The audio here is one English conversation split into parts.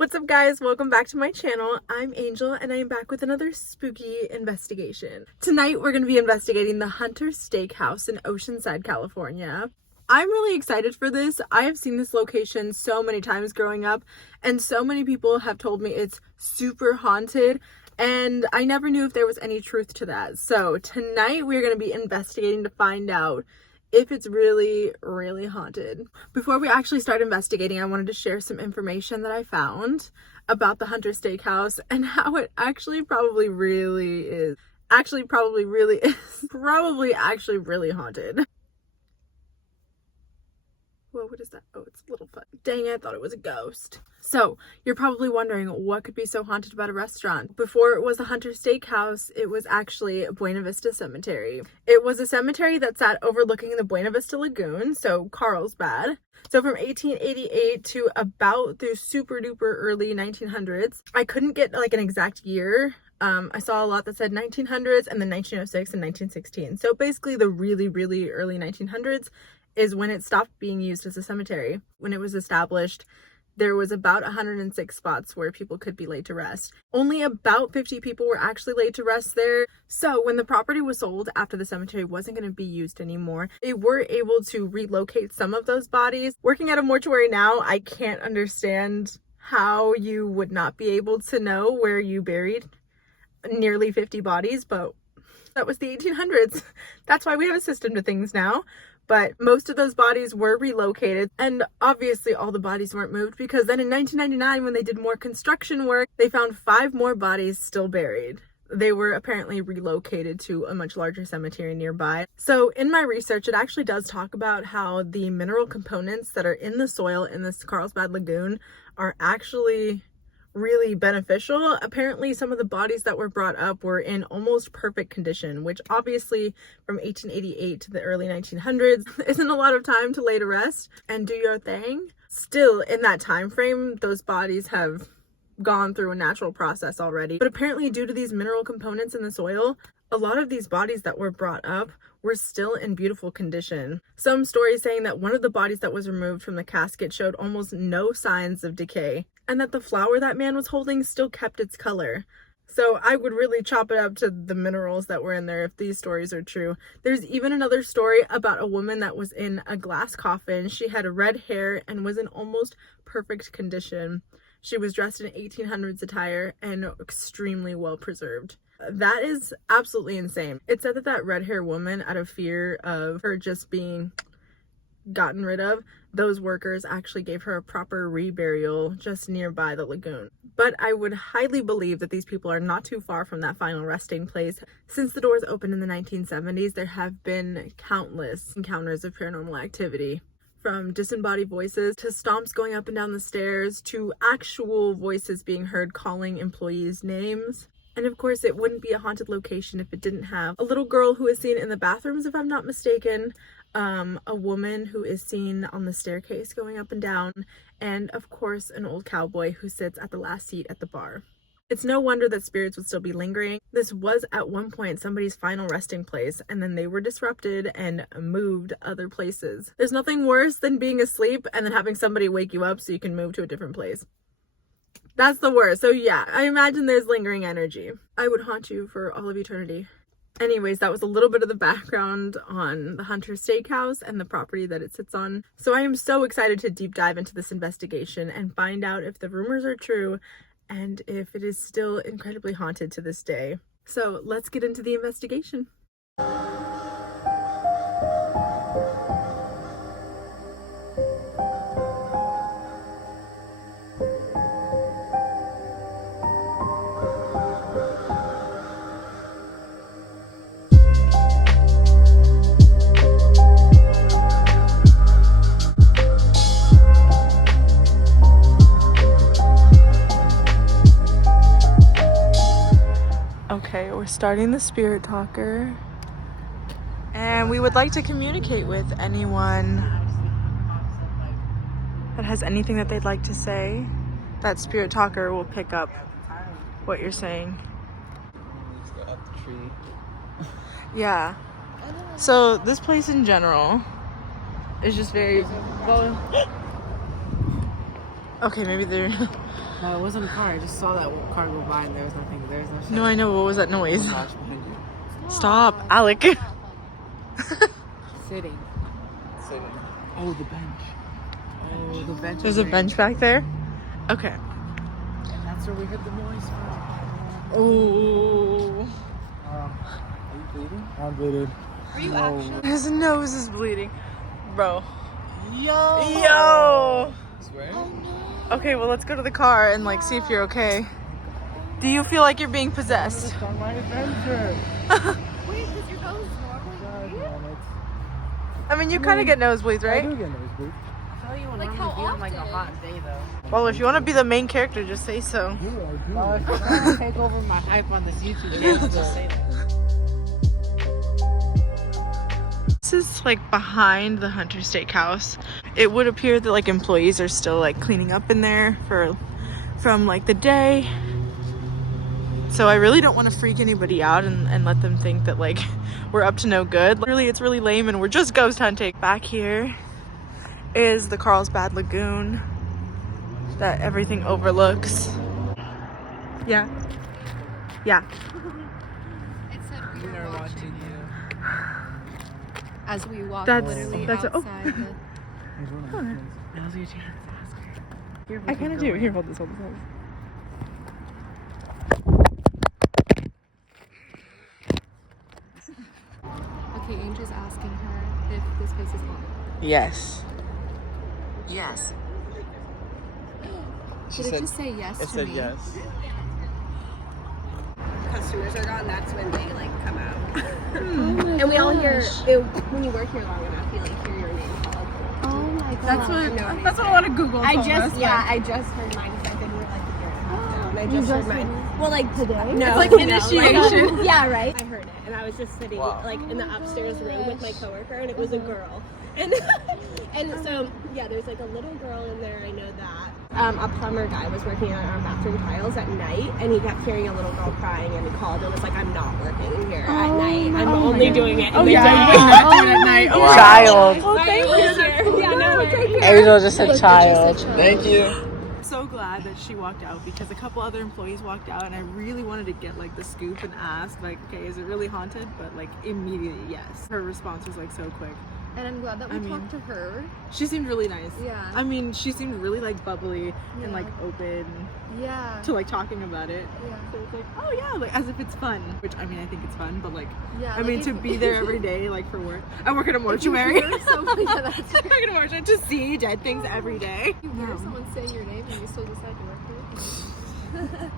What's up guys, welcome back to my channel. I'm Angel and I am back with another spooky investigation. Tonight we're going to be investigating the Hunter Steakhouse in Oceanside, California. I'm really excited for this. I have seen this location so many times growing up and so many people have told me it's super haunted and I never knew if there was any truth to that. So tonight we're going to be investigating to find out if it's really haunted. Before we actually start investigating, I wanted to share some information that I found about the Hunter Steakhouse and how it actually probably really haunted. Whoa, what is that? Oh, it's a little fun. Dang it, I thought it was a ghost. So, you're probably wondering what could be so haunted about a restaurant. Before it was the Hunter Steakhouse, it was actually Buena Vista Cemetery. It was a cemetery that sat overlooking the Buena Vista Lagoon, so Carlsbad. So from 1888 to about the super duper early 1900s. I couldn't get like an exact year. I saw a lot that said 1900s and then 1906 and 1916. So basically the really early 1900s is when it stopped being used as a cemetery. When it was established, there was about 106 spots where people could be laid to rest. Only about 50 people were actually laid to rest there. So when the property was sold after the cemetery wasn't going to be used anymore, they were able to relocate some of those bodies. Working at a mortuary now, I can't understand how you would not be able to know where you buried nearly 50 bodies, but that was the 1800s. That's why we have a system to things now. But most of those bodies were relocated, and obviously all the bodies weren't moved because then in 1999 when they did more construction work, they found 5 more bodies still buried. They were apparently relocated to a much larger cemetery nearby. So in my research, it actually does talk about how the mineral components that are in the soil in this Carlsbad Lagoon are actually really beneficial. Apparently some of the bodies that were brought up were in almost perfect condition, which obviously from 1888 to the early 1900s isn't a lot of time to lay to rest and do your thing. Still, in that time frame, those bodies have gone through a natural process already. But apparently due to these mineral components in the soil, a lot of these bodies that were brought up were still in beautiful condition. Some stories saying that one of the bodies that was removed from the casket showed almost no signs of decay, and that the flower that man was holding still kept its color. So I would really chop it up to the minerals that were in there if these stories are true. There's even another story about a woman that was in a glass coffin. She had red hair and was in almost perfect condition. She was dressed in 1800s attire and extremely well preserved. That is absolutely insane. It said that that red hair woman, out of fear of her just being gotten rid of, those workers actually gave her a proper reburial just nearby the lagoon. But I would highly believe that these people are not too far from that final resting place. Since the doors opened in the 1970s, there have been countless encounters of paranormal activity. From disembodied voices to stomps going up and down the stairs to actual voices being heard calling employees' names. And of course, it wouldn't be a haunted location if it didn't have a little girl who is seen in the bathrooms, if I'm not mistaken, a woman who is seen on the staircase going up and down, and of course, an old cowboy who sits at the last seat at the bar. It's no wonder that spirits would still be lingering. This was at one point somebody's final resting place, and then they were disrupted and moved other places. There's nothing worse than being asleep and then having somebody wake you up so you can move to a different place. That's the worst. So yeah, I imagine there's lingering energy. I would haunt you for all of eternity. Anyways, that was a little bit of the background on the Hunter Steakhouse and the property that it sits on. So I am so excited to deep dive into this investigation and find out if the rumors are true and if it is still incredibly haunted to this day. So let's get into the investigation. Okay, we're starting the spirit talker, and we would like to communicate with anyone that has anything that they'd like to say. That spirit talker will pick up what you're saying. Yeah. So this place in general is just very... Okay, maybe they're... No, it wasn't a car. I just saw that car go by and there was nothing. There's no shit. No, I know. What was that noise? Oh, gosh, behind you. Stop, Alec. Sitting. Oh, the bench. Oh, the bench. There's a bench back there? Okay. And that's where we heard the noise from. Ooh. Are you bleeding? I'm bleeding. Are you actually? His nose is bleeding. Bro. Yo! Yo! Swear? Oh no. Okay, well, let's go to the car and, like, see if you're okay. Do you feel like you're being possessed? On my adventure. Wait, because your nose is normal. I mean, you kind of get nosebleeds, I right? do get nosebleeds. Tell you when Like, I'm how feeling like a often? hot day though. Well, if you want to be the main character, just say so. I do. Take over my hype on this YouTube channel. Just say that. This is like behind the Hunter Steakhouse. It would appear that like employees are still like cleaning up in there from like the day. So I really don't want to freak anybody out and let them think that like we're up to no good. Really, it's really lame and we're just ghost hunting. Back here is the Carlsbad Lagoon that everything overlooks. Yeah. Yeah. It said we We were are watching watching you. as we walked That's- literally that's- oh. outside the... Now's your chance to ask her. I kind of do. Here, hold this. Okay, Angel's asking her if this place is haunted. Yes. Yes. Should it just say yes to me? yes. Customers are gone, that's when they like come out. And we all hear it, when you work here long enough, you like hear your name called. Oh my god. That's what a lot of Google. I just heard mine because I've been here like a year and a half now, and I just heard mine. Well, like today. No, It's like no, initiation. yeah, right. I heard it, and I was just sitting like in the upstairs room with my coworker, and it was a girl, and and so yeah, there's like a little girl in there. I know that. A plumber guy was working on our bathroom tiles at night, and he kept hearing a little girl crying, and he called and was like, "I'm not working here at night. I'm only doing it." Oh yeah, you would not do it at night. Oh, child. Oh, thank you. Yeah, no worries. Angel just said child. Thank you. So glad that she walked out because a couple other employees walked out, and I really wanted to get like the scoop and ask like, okay, is it really haunted? But like immediately, yes. Her response was like so quick. And I'm glad that we talked to her. She seemed really nice. Yeah. I mean, she seemed really like bubbly and like open Yeah. to like talking about it. Yeah. So it's like, oh yeah, like as if it's fun. Which I mean, I think it's fun, but like, Yeah. I mean, to be there every day, like for work. I work at a mortuary. So yeah, that's I work at a mortuary to see dead things every day. you hear someone saying your name and you still decide to work here.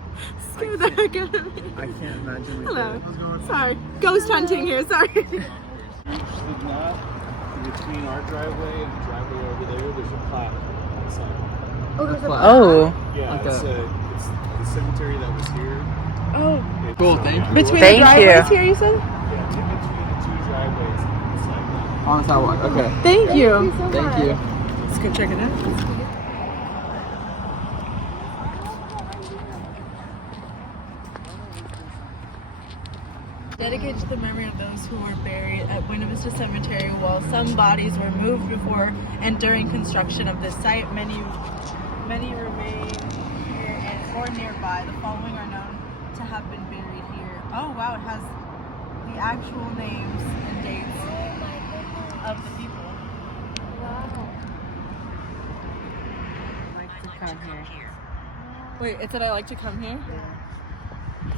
Scare the heck out of me. I can't imagine. Hello. Sorry. Ghost hunting here. Sorry. If not, between our driveway and the driveway over there, there's a plaque outside. Oh, there's a Oh. Yeah, Like it's the cemetery that was here. Oh. It's, Cool, thank you. Between Thank the driveways you. here, you said? Yeah, it's in between the two driveways. It's like that. On the sidewalk. Okay. Thank you. Thank you. Let's go check it out. Dedicated to the memory of those who were buried at Buena Vista Cemetery, while some bodies were moved before and during construction of this site, many remain here and or nearby. The following are known to have been buried here. Oh wow, it has the actual names and dates of the people. Come here. Wait, it said I like to come here?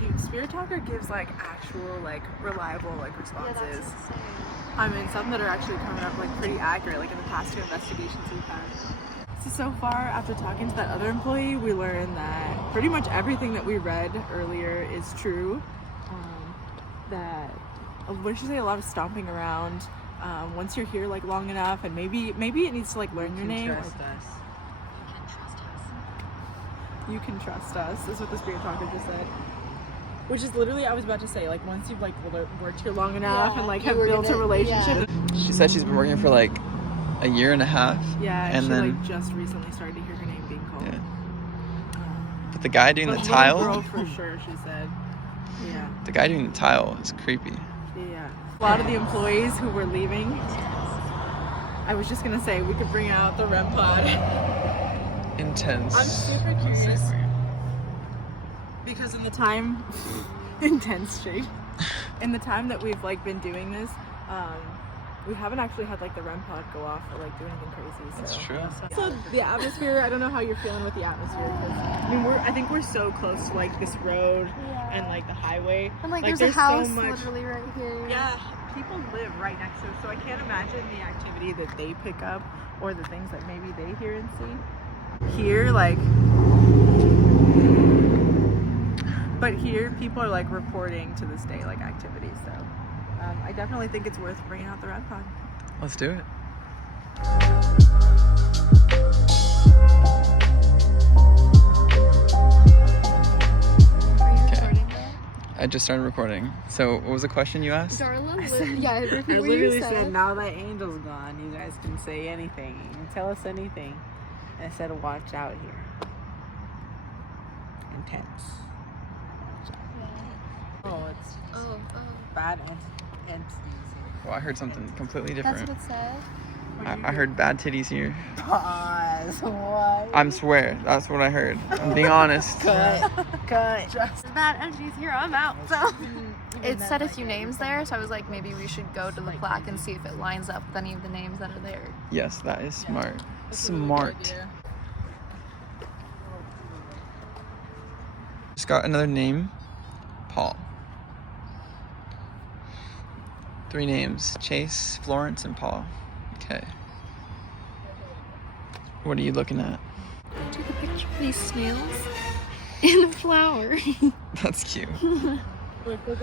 Dude, Spirit Talker gives like actual, like reliable, like responses. I mean, some that are actually coming up like pretty accurate, like in the past 2 investigations we've had. So far, after talking to that other employee, we learned that pretty much everything that we read earlier is true. That, what did she say? A lot of stomping around. Once you're here like long enough, and maybe it needs to like learn your name. Trust us. You can trust us, is what the Spirit Talker just said. Which is literally, I was about to say, like, once you've, like, worked here long enough and, like, have built a relationship. She said she's been working for like a year and a half. Yeah, and And she, then- like, just recently started to hear her name being called. Yeah. But the guy doing But the little tile, girl for sure, she said. Yeah, the guy doing the tile is creepy. yeah. A lot of the employees who were leaving, I was just gonna say, we could bring out the REM pod. Intense. I'm super curious because in the time, intense streak, in the time that we've like been doing this, we haven't actually had like the REM pod go off or like do anything crazy. So. That's true. So the atmosphere, I don't know how you're feeling with the atmosphere. I mean, I think we're so close to like this road and like the highway. And like there's a house literally right here. Yeah, people live right next to us, so I can't imagine the activity that they pick up or the things that maybe they hear and see. Here, like, but here people are like reporting to this day like activities. So I definitely think it's worth bringing out the REM pod. Let's do it. I just started recording. So what was the question you asked? Darla, I literally said, now that Angel's gone, you guys can say anything. You can tell us anything. And I said, watch out here. Intense. Oh, it's bad entities. Well, I heard something completely That's different. what it said. I heard bad titties here. Pause. What? I'm swear, that's what I heard. I'm being honest. Cut. There's bad energies here. I'm out. So it said a few names there, so I was like, maybe we should go to the plaque and see if it lines up with any of the names that are there. Yes, that is smart. Smart. Just got another name. Paul. 3 names. Chase, Florence, and Paul. Okay. What are you looking at? I took a picture of these snails in a flower. That's cute. Look. Okay.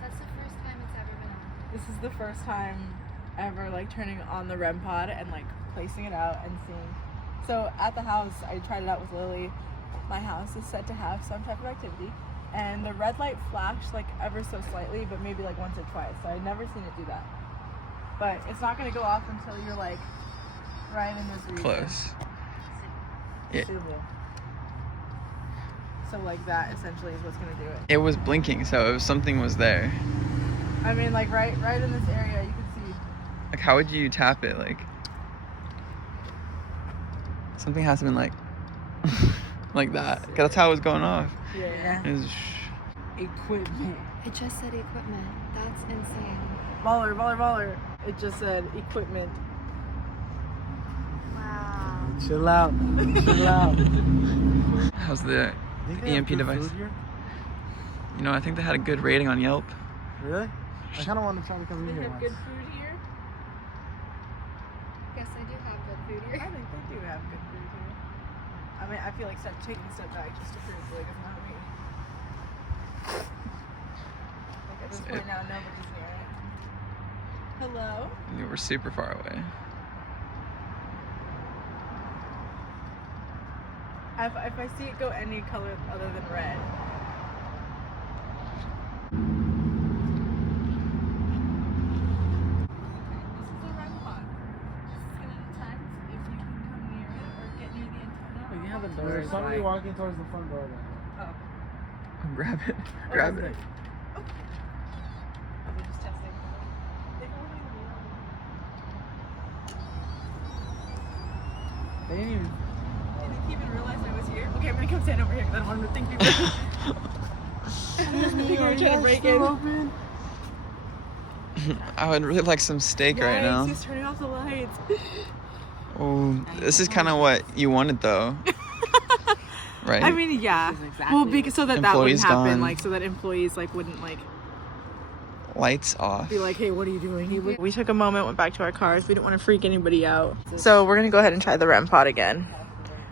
That's the first time it's ever been on. This is the first time ever like turning on the REM pod and like placing it out and seeing. So at the house, I tried it out with Lily. My house is set to have some type of activity, and the red light flashed like ever so slightly, but maybe like once or twice. So I'd never seen it do that. But it's not gonna go off until you're like right in this region. Close. Yeah. So like that essentially is what's gonna do it. It was blinking, so something was there. I mean, like right in this area, you can see. Like, how would you tap it? Like, something has to been like, like that. 'Cause that's how it was going off. Yeah. It was Equipment. It just said equipment. That's insane. Baller. It just said equipment. Wow. Chill out. how's the EMP device? You know, I think they had a good rating on Yelp. Really? I kind of want to try to come in They here have once. good food here. Guess I do have good food I here. think they do have good food here. I mean, I feel like taking a step back just to prove like it's not me. Like at this point now, nobody's near it. Hello? We were super far away. If I see it go any color other than red. This is a REM pod. This is gonna detect if you can come near it or get near the antenna. You have a door. There's somebody walking towards the front door now. Oh. Grab it. Grab it. Are they just testing? They don't even know. They didn't even. Did they even realize I was here? Okay, I'm gonna come stand over here because I don't want them to think people are trying to break in. I would really like some steak right now. He's turning off the lights. Oh, this is kind of what you wanted, though. Right? I mean, yeah. Exactly Well, because so that Employees wouldn't happen, gone. like so that employees like wouldn't like Lights off. be like, hey, what are you doing? We took a moment, went back to our cars. We didn't want to freak anybody out. So we're gonna go ahead and try the REM pod again,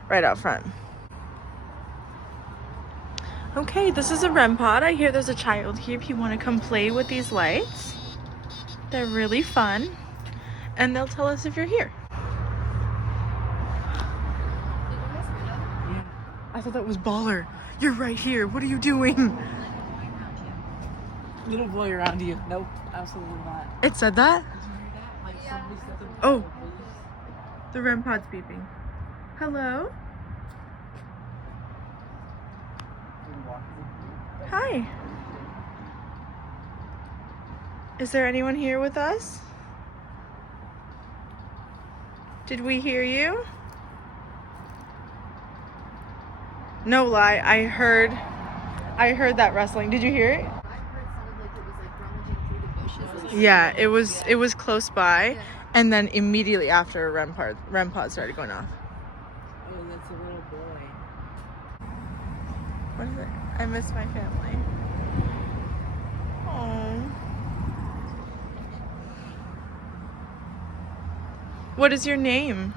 right out front. Okay, this is a REM pod. I hear there's a child here if you want to come play with these lights. They're really fun, and they'll tell us if you're here. I thought that was baller. You're right here. What are you doing? Little boy around you. Nope, absolutely not. It said that? Like somebody said the Oh, the REM pod's beeping. Hello? Hi. Is there anyone here with us? Did we hear you? No lie, I heard that rustling. Did you hear it? I heard it sounded like it was like rummaging through the bushes. Yeah, it was close by, and then immediately after REM pod started going off. Oh, that's a little boy. What is it? I miss my family. Oh. What is your name?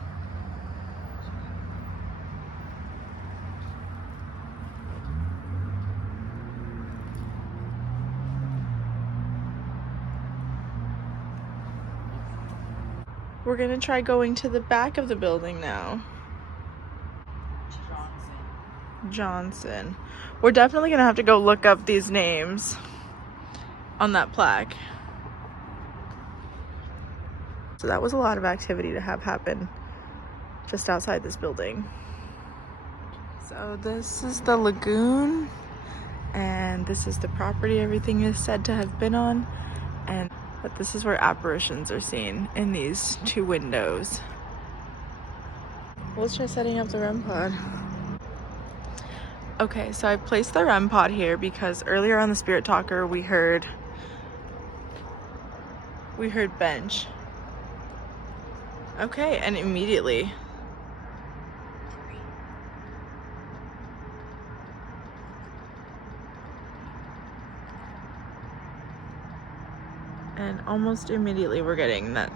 We're gonna try going to the back of the building now. Johnson. We're definitely gonna have to go look up these names on that plaque. So that was a lot of activity to have happen just outside this building. So this is the lagoon, and this is the property everything is said to have been on, but this is where apparitions are seen in these 2 windows. Let's try setting up the REM pod. Okay, so I placed the REM pod here because earlier on the Spirit Talker we heard bench. Okay, and immediately and almost immediately we're getting that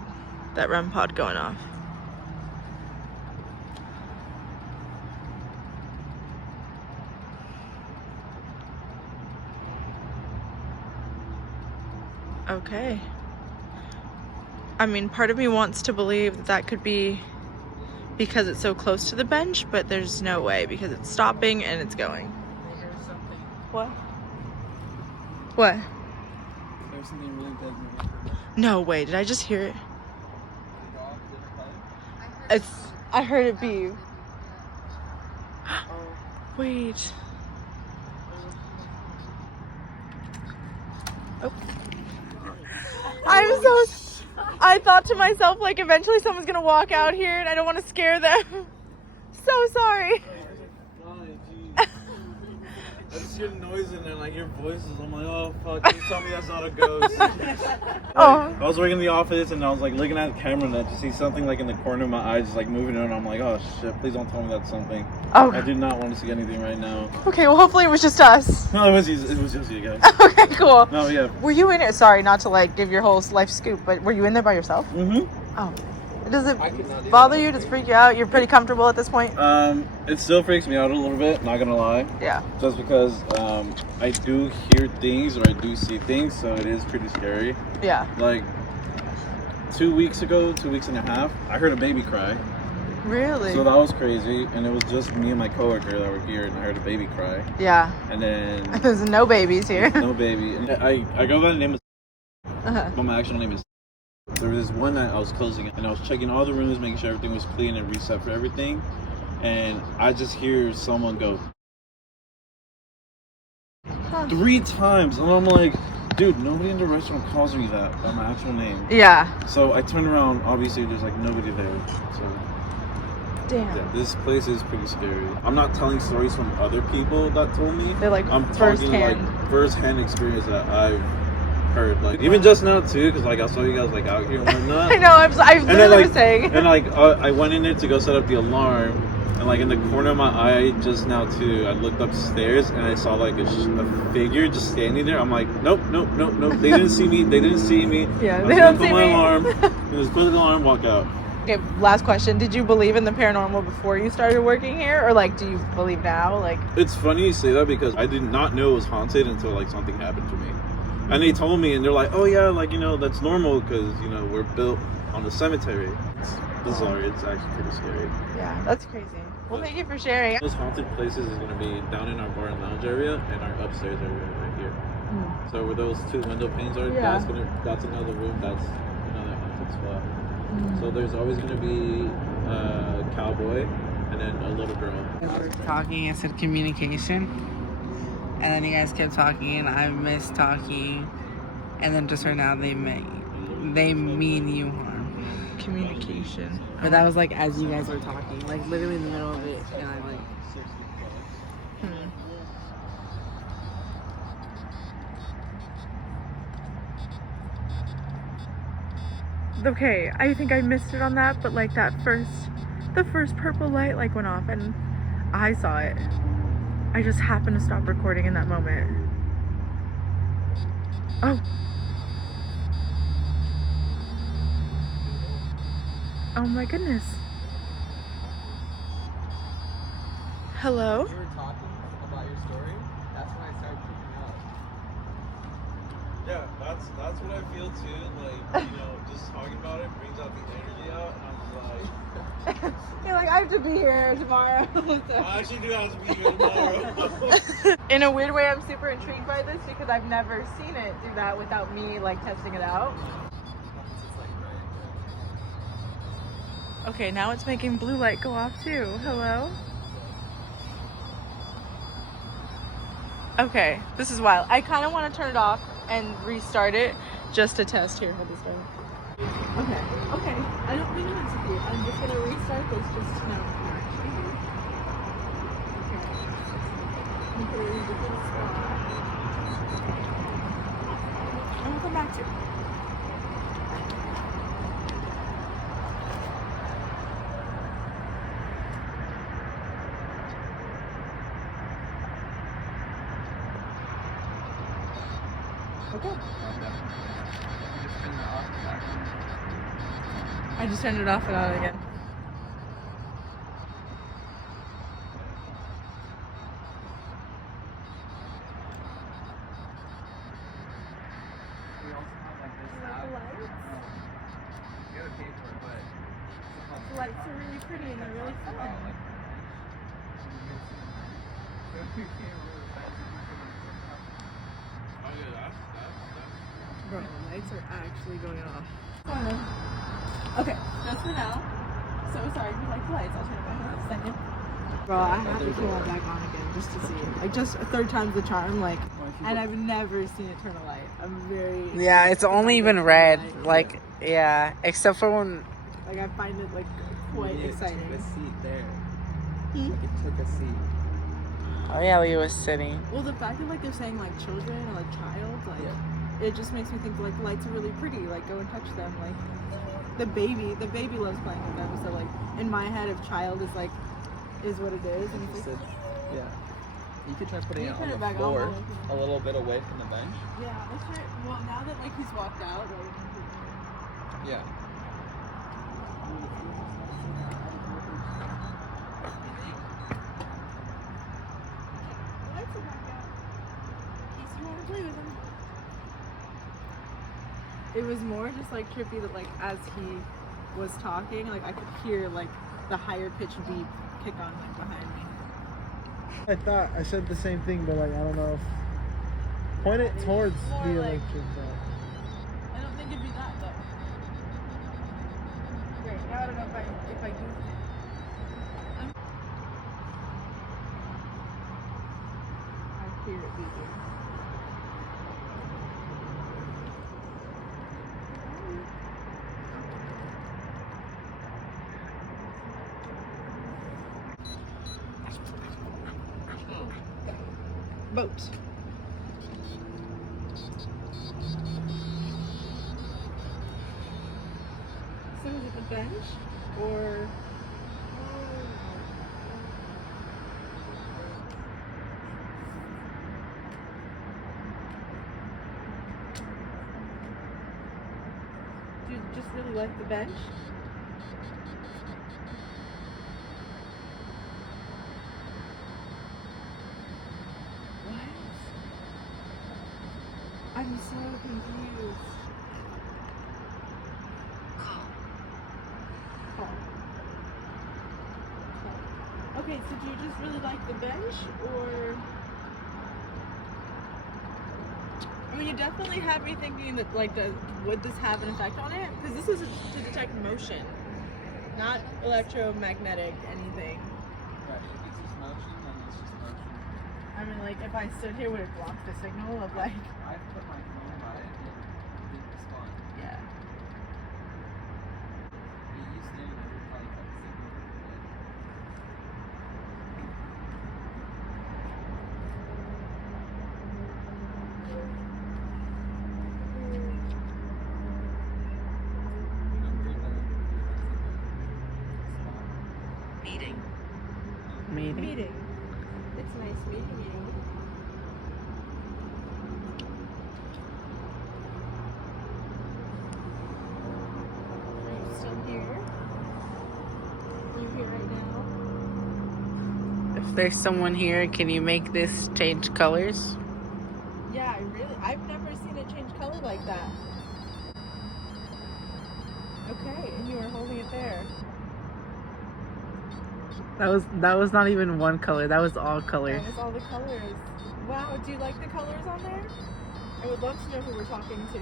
REM pod going off. Okay. I mean, part of me wants to believe that could be because it's so close to the bench, but there's no way because it's stopping and it's going. I heard something. What? What? There's something really good. No way, did I just hear it? I heard it beep. Wait. Oh. I thought to myself, like, eventually someone's gonna walk out here and I don't want to scare them. So sorry. I just hear noise in there, like your voices. I'm like, oh fuck, please tell me that's not a ghost. Oh. I was working in the office and I was like looking at the camera and I just see something like in the corner of my eye just like moving around. I'm like, oh shit, please don't tell me that's something. Oh. I do not want to see anything right now. Okay, well hopefully it was just us. No, it was just you guys. Okay, cool. No, yeah. Were you in it? Sorry, not to like give your whole life scoop, but were you in there by yourself? Mm-hmm. Oh. Does it bother you? Does it freak you out? You're pretty comfortable at this point? It still freaks me out a little bit, not gonna lie. Yeah. Just because I do hear things or I do see things, so it is pretty scary. Yeah. Like 2 weeks ago, 2 weeks and a half, I heard a baby cry. Really? So that was crazy, and it was just me and my coworker that were here, and I heard a baby cry. Yeah. And then There's no babies here. no baby. And I go by the name of, Uh-huh. but my actual name is. There was this one night I was closing and I was checking all the rooms, making sure everything was clean and reset for everything, and I just hear someone go 3 times, and I'm like, dude, nobody in the restaurant calls me that by my actual name. Yeah. So I turn around, obviously there's like nobody there. So Damn. yeah, this place is pretty scary. I'm not telling stories from other people that told me. They're like I'm first talking hand. like first-hand experience that I've heard. Like even just now too, because like I saw you guys like out here and whatnot. I know. I literally was saying. And like I went in there to go set up the alarm, and like in the corner of my eye just now too, I looked upstairs and I saw like a figure just standing there. I'm like, nope. They didn't see me. They didn't see me. Yeah, I was they gonna don't put see my me. alarm. Just put the alarm, walk out. Okay, last question. Did you believe in the paranormal before you started working here, or like, do you believe now? Like, It's funny you say that because I did not know it was haunted until like something happened to me. And they told me, and they're like, oh yeah, like, you know, that's normal because, you know, we're built on the cemetery. It's bizarre. It's actually pretty scary. yeah, that's crazy. Well, thank you for sharing. Those haunted places is going to be down in our bar and lounge area and our upstairs area right here. So where those 2 window panes are, Yeah. that's another room, that's another haunted spot. So there's always going to be a cowboy and then a little girl. We're talking, I said communication. And then you guys kept talking, and I missed talking. And then just right now, they mean you harm. communication. But that was like as you guys were talking, like literally in the middle of it, and I'm like, Okay, I think I missed it on that, but like the first purple light like went off and I saw it. I just happened to stop recording in that moment. Oh. Oh my goodness. Hello? You were talking about your story. That's when I started picking up. Yeah, that's what I feel too. Like, you know, just talking about it brings out the energy out, and I'm like, you're like, I have to be here tomorrow. I actually do have to be here tomorrow. In a weird way, I'm super intrigued by this because I've never seen it do that without me like testing it out. Okay, now it's making blue light go off too. Hello? Okay, this is wild. I kind of want to turn it off and restart it just to test here. Hold this down. Okay, I don't really know what to do. I'm just going to restart this just to know. I'm gonna come back to it. Okay. I just turned it off and on again. The lights are really pretty and they're really fun. Bro, the lights are actually going off. Okay, just for now. So sorry if you like the lights. I'll turn it back on in a second. Bro, I have to turn it back on again just to see it. Like, just a third time's the charm, like, and I've never seen it turn a light. I'm very... yeah, it's only been red. Like, yeah, except for when... Like, I find it, like, quite exciting. It took a seat there. Like, it took a seat. oh yeah, we was sitting. Well, the fact that, like, they're saying, like, children or, like, child, like, it just makes me think, like, the lights are really pretty. Like, go and touch them. Like, the baby loves playing with them. So, like, in my head, if child is, like, is what it is. And it's like, Yeah. You could try putting it turn on it the back on, floor, like, a little bit away from the bench. yeah, let's try it. Well, now that, like, he's walked out, like, Yeah. lights are back out. In case you want to play with him. It was more just, like, trippy that, like, as he was talking, like, I could hear, like, the higher pitched beep kick on, like, behind me. I thought I said the same thing, but like I don't know if point it towards More the like- electric. I don't think it'd be that though. Great. Now I don't know if I used it. I hear it beeping. Boat. So is it the bench or do you just really like the bench? I'm so confused. Okay, so do you just really like the bench, or? I mean, you definitely have me thinking that, like, would this have an effect on it? Because this is to detect motion, not electromagnetic anything. Yeah, if it's just motion, then it's just motion. I mean, like, if I stood here, would it block the signal of, like, I put my phone by it and it didn't respond. yeah. Meeting. It's nice meeting you. Are you still here? Are you here right now? If there's someone here, can you make this change colors? Yeah, I've never seen it change color like that. Okay, and you were holding it there. That was not even one color. That was all colors. That was all the colors. Wow, do you like the colors on there? I would love to know who we're talking to.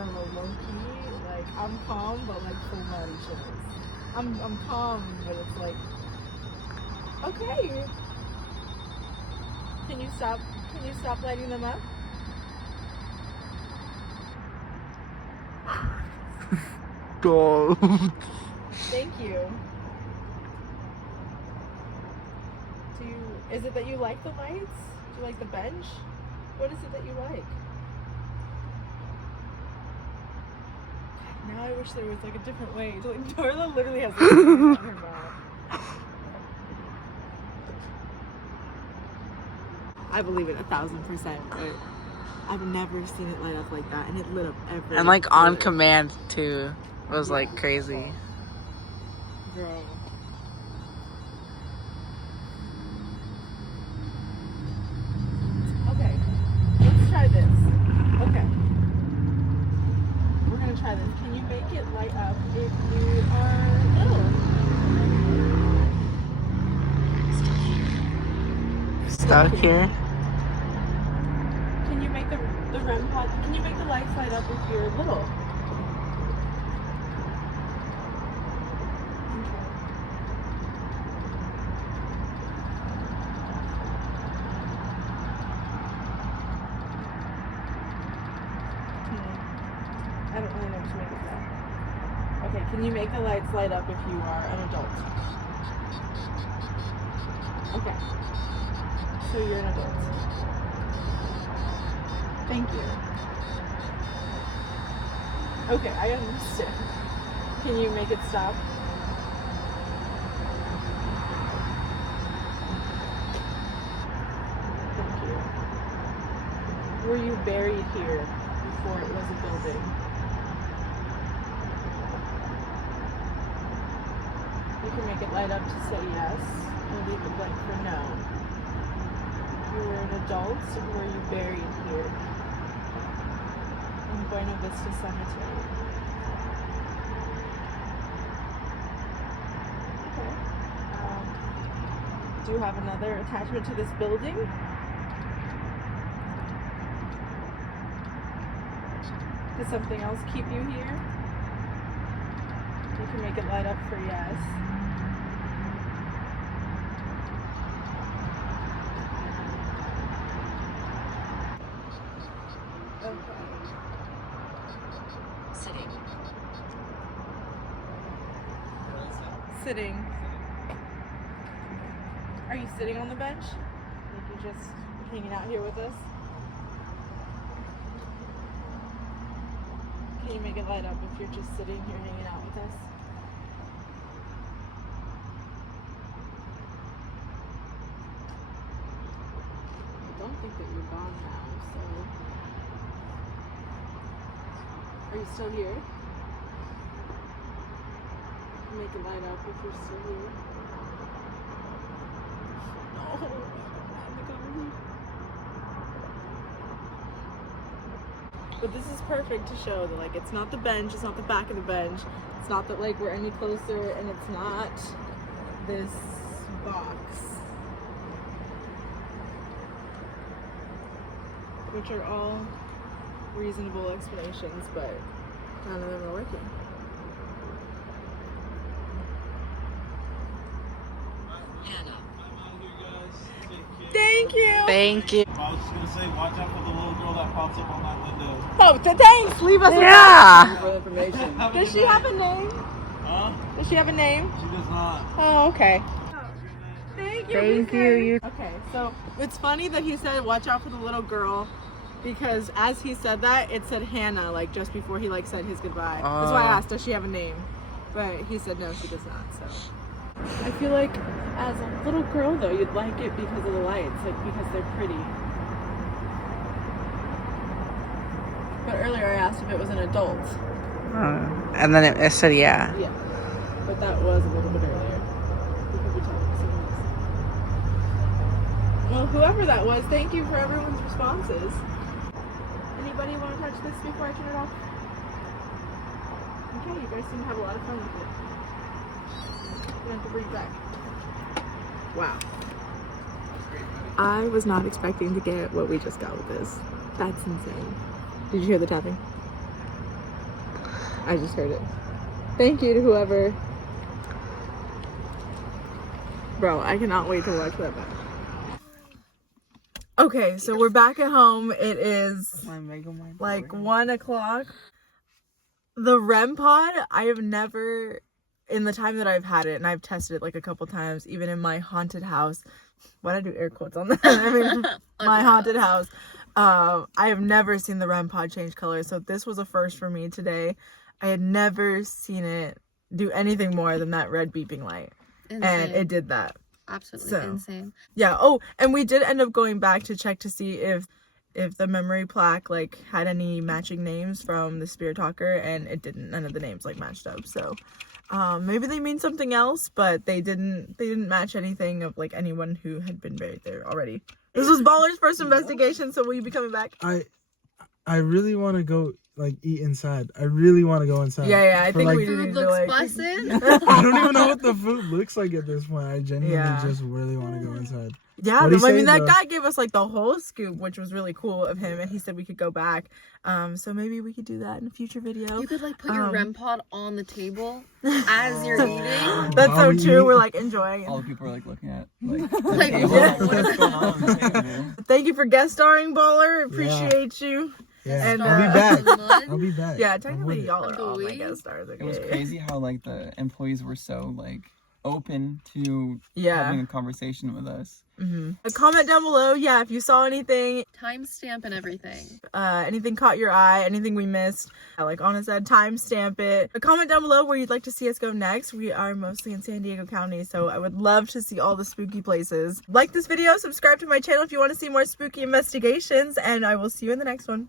I'm low key, like I'm calm, but like full body chills. I'm calm, but it's like, okay. Can you stop lighting them up? Go. Thank you. Is it that you like the lights? Do you like the bench? What is it that you like? Now I wish there was like a different way. Like, Darla literally has a on her mouth. I believe it 1,000%, but I've never seen it light up like that, and it lit up every. And like on command too. It was like crazy. Bro. Okay, let's try this. Okay. We're gonna try this. Can you make it light up if you are little? Stuck here. Can you make the REM pod? Can you make the lights light up if you're little? I don't really know what to make of that. Okay, can you make the lights light up if you are an adult? Okay. So you're an adult. Thank you. Okay, I understand. Can you make it stop? Thank you. Were you buried here before it was a building? You can make it light up to say yes, and leave it blank for no. You were an adult, were you buried here in Buena Vista Cemetery? Okay. Do you have another attachment to this building? Does something else keep you here? You can make it light up for yes. Sitting. Are you sitting on the bench? Like you're just hanging out here with us? Can you make it light up if you're just sitting here hanging out with us? I don't think that you're gone now, so... Are you still here? Make it light up if you're still here. No. But this is perfect to show that like it's not the bench, it's not the back of the bench, it's not that like we're any closer, and it's not this box. Which are all reasonable explanations, but none of them are working. Thank you. Thank you. I was just gonna say, watch out for the little girl that pops up on that window. Oh, thanks. Leave us Yeah. For information. Does she have a name? Huh? Does she have a name? She does not. Oh, okay. Thank you. Thank you. Okay, so it's funny that he said watch out for the little girl because as he said that, it said Hannah, like just before he like said his goodbye. That's why I asked, does she have a name? But he said no, she does not. So I feel like as a little girl though, you'd like it because of the lights, like because they're pretty. But earlier I asked if it was an adult. And then it said yeah. Yeah, but that was a little bit earlier. We could be talking to someone else. Well, whoever that was, thank you for everyone's responses. Anybody want to touch this before I turn it off? Okay, you guys seem to have a lot of fun with it. I'm gonna have to bring it back. Wow. I was not expecting to get what we just got with this. That's insane. Did you hear the tapping? I just heard it. Thank you to whoever. Bro, I cannot wait to watch that back. Okay, so we're back at home. It is like 1 o'clock. The REM pod, I have never, in the time that I've had it, and I've tested it like a couple times, even in my haunted house. Why'd I do air quotes on that? I mean, my haunted house. I have never seen the REM pod change color, so this was a first for me today. I had never seen it do anything more than that red beeping light. Insane. And it did that. Absolutely insane. Yeah. Oh, and we did end up going back to check to see if the memory plaque like had any matching names from the spirit talker, and it didn't. None of the names like matched up. So maybe they mean something else, but they didn't match anything of like anyone who had been buried there already. This was Baller's first investigation, so will you be coming back? I really want to go like eat inside. I really want to go inside. Yeah, I think like, we Food need looks to like. bussin'. I don't even know what the food looks like at this point. I genuinely just really want to go inside. Yeah, but, I mean that guy gave us like the whole scoop, which was really cool of him, and he said we could go back. So maybe we could do that in a future video. You could like put your REM pod on the table as you're eating. That's so true. We're like enjoying it. All the people are like looking at like the Like, table. yeah. What's going on the table? Thank you for guest starring, Baller. Appreciate you. Yeah, And, I'll be back. I'll be back. Yeah, technically y'all are all my It guest stars. Okay. It was crazy how like the employees were so like open to having a conversation with us. Comment down below, if you saw anything, Timestamp and everything. anything caught your eye, anything we missed. Like Anna said, timestamp it. Comment down below where you'd like to see us go next. We are mostly in San Diego County, so I would love to see all the spooky places. Like this video, subscribe to my channel if you want to see more spooky investigations, and I will see you in the next one.